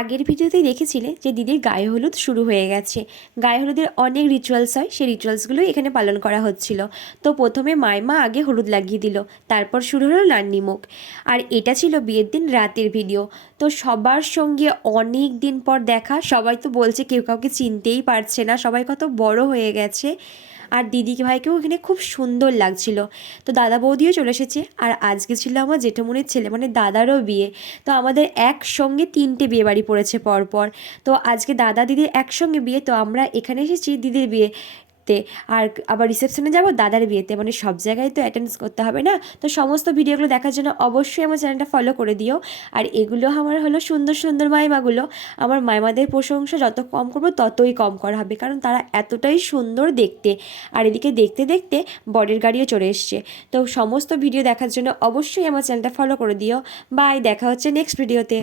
আগের ভিডিওতেই দেখেছিলে যে দিদির গায়ে হলুদ শুরু হয়ে গেছে। গায়ে হলুদের অনেক রিচুয়ালস হয়, সেই রিচুয়ালসগুলোই এখানে পালন করা হচ্ছিল। তো প্রথমে মাইমা আগে হলুদ লাগিয়ে দিল, তারপর শুরু হলো নান্নিমুখ। আর এটা ছিল বিয়ের দিন রাতের ভিডিও। তো সবার সঙ্গে অনেক দিন পর দেখা, সবাই তো বলছে কেউ কাউকে চিনতেই পারছে না, সবাই কত বড় হয়ে গেছে। আর দিদিকে ভাইকেও এখানে খুব সুন্দর লাগছিল। তো দাদা বৌদিও চলে এসেছে। আর আজকে ছিল আমার জেঠুমনির ছেলে মানে দাদারও বিয়ে। তো আমাদের একসঙ্গে 3টে বিয়ে বাড়ি পড়েছে পরপর। তো আজকে দাদা দিদির একসঙ্গে বিয়ে, তো আমরা এখানে এসেছি দিদির বিয়ে তে। আর আবার রিসেপশনে যাব দাদার বিয়েতে, মানে সব জায়গায় তো অ্যাটেন্ডস করতে হবে না। তো সমস্ত ভিডিওগুলো দেখার জন্য অবশ্যই আমার চ্যানেলটা ফলো করে দিও। আর এগুলো আমার হলো সুন্দর সুন্দর মাইমাগুলো। আমার মাইমাদের প্রশংসা যত কম করবো ততই কম করা হবে, কারণ তারা এতটাই সুন্দর দেখতে। আর এদিকে দেখতে দেখতে বরের গাড়িও চলে এসছে। তো সমস্ত ভিডিও দেখার জন্য অবশ্যই আমার চ্যানেলটা ফলো করে দিও। বাই, দেখা হচ্ছে নেক্সট ভিডিওতে।